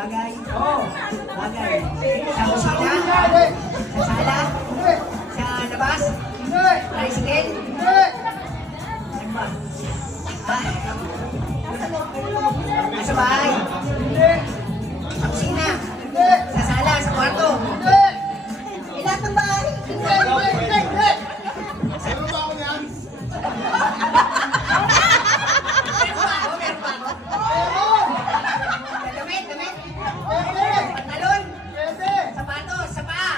Bagay. Oo. Bagay. Sa kusina? Sa sala? Sa labas? Tricycle? Saan ba? Ha? Nasa bahay? Sa kusina? Sa sala? Sa kwarto? Lahat ng bahay? Ano ba ako yan? Damit? Pantalon? Sapatos? Sa paa?